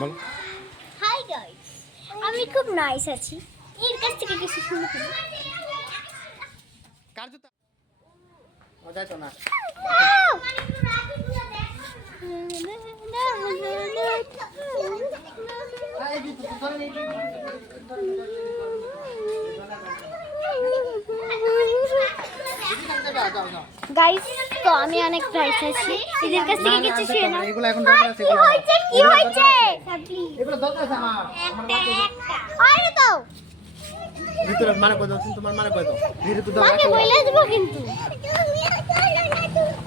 বলো। Hi guys আমি খুব নাইস আছি। এর কাছ থেকে কিছু শুনে ফেলি কার জুতা? ও তো না গাইস তো আমি অনেক নাইস আছি। এদের কাছ থেকে কিছু শুনে নাও। এগুলো এখন দরকার আছে কি হয়েছে? কি হয়েছে? এগুলো দরকার আছে আমার আমার মাকে আরে তো? ভিতরে মানে কই দাও তোমার মানে কই দাও। ধীরে তো দাও মাকে বলে দেবো কিন্তু।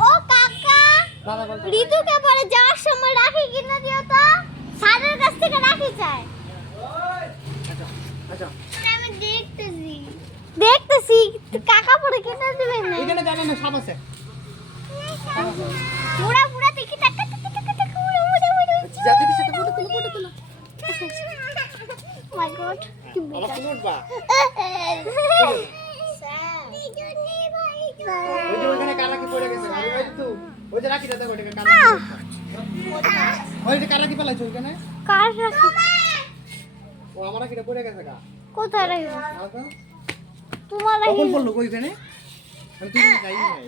ও কাকা ঋতুকে পরে যাওয়ার সময় রাখি কিনে দিও তো। স্যারের কাছ থেকে রাখি চাই। আচ্ছা আচ্ছা। আমি দেখতেছি। দেখতেছি কাকা পরে কিনে দিবে না। এখানে জানো না সাপ আছে। পুরা পুরা দেখি টাকা টাকা টাকা টাকা উড়ে উড়ে উড়ে যা দিদি সেটা ফটো তুলো ফটো তুলো। মাই গড কি আবার তুমি উঠবা ওই যে ওখানে পড়ে গেছে। ওই তুই ওই যে রাখি দাদা ওইটাকে কারাকি ওই যে কারাকি পালাইছো ওখানে কার রাখি? ও আমার রাখিটা পড়ে গেছে গা। কোথায় রাখি? তোমার রাখি? কখন পড়ল কই ওখানে আমি যাই নাই।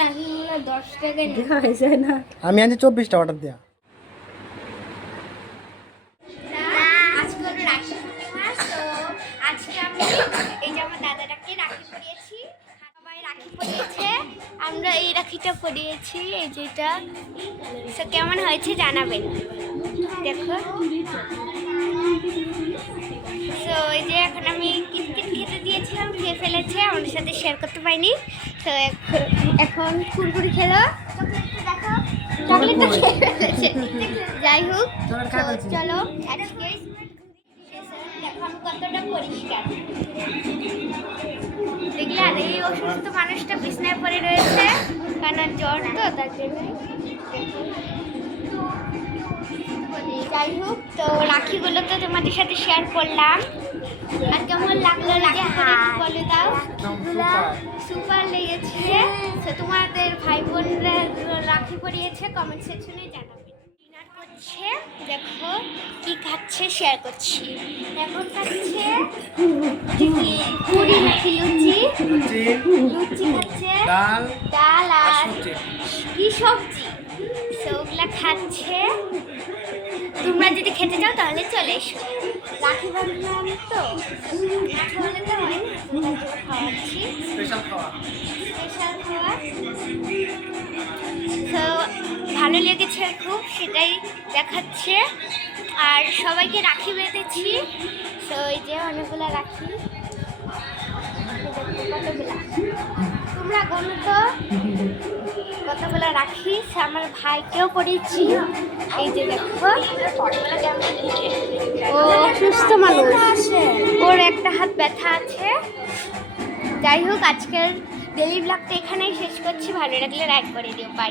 রাখিগুলো দশ টাকা আমি আনছি চব্বিশটা অর্ডার দেয়া। আজকে হলো রাখি তো আজকে আমি এই যে আমার দাদাটাকে রাখি পরিয়েছি সবাই রাখি পরিয়েছে আমরা এই রাখিটা পরিয়েছি এই যেটা তো কেমন হয়েছে জানাবেন? দেখো। তো এই যে এখন আমি কিটকিট খেতে দিয়েছিলাম খেয়ে ফেলেছে আমাদের সাথে শেয়ার করতে পারিনি। তো এখন- এখন কুরকুরি খেলো। যাই হোক। চলো আজকে আমি কতটা পরিষ্কার? দেখলে আর এই অসুস্থ মানুষটা বিছনায় পড়ে রয়েছে। কারণ জ্বর তো তার জন্য যাই হোক তো রাখিগুলো তো তোমাদের সাথে শেয়ার করলাম। আর কেমন লাগল বলে দাও। সুপার। লেগেছে। তো তোমাদের ভাই বোনরা রাখি পরিয়েছে কমেন্ট সেকশনে ডিনার করছে। দেখো কি খাচ্ছে শেয়ার করছি। এখন খাচ্ছে পুরি নাকি লুচি? লুচি। খাচ্ছে। ডাল। ডাল আর আর কি সবজি? তো ওগুলা খাচ্ছে। তোমরা যদি খেতে চাও তাহলে চলে এসো। রাখি বাঁধলাম তো। তো হয় না তো খাওয়াচ্ছি স্পেশাল খাওয়া। স্পেশাল খাবার তো ভালো লেগেছে খুব সেটাই দেখাচ্ছে। আর সবাইকে রাখি বেঁধেছি। তো এই যে অনেকগুলো রাখি। তোমরা গণো তো রাখি, আমার ভাইকেও পড়েছি এই যে দেখো, ও সুস্থ মানুষ। ওর একটা হাত ব্যথা আছে। যাই হোক, আজকের ডেলি ব্লগটা এখানেই শেষ করছি। ভালো লাগলে লাইক করে দিও। বাই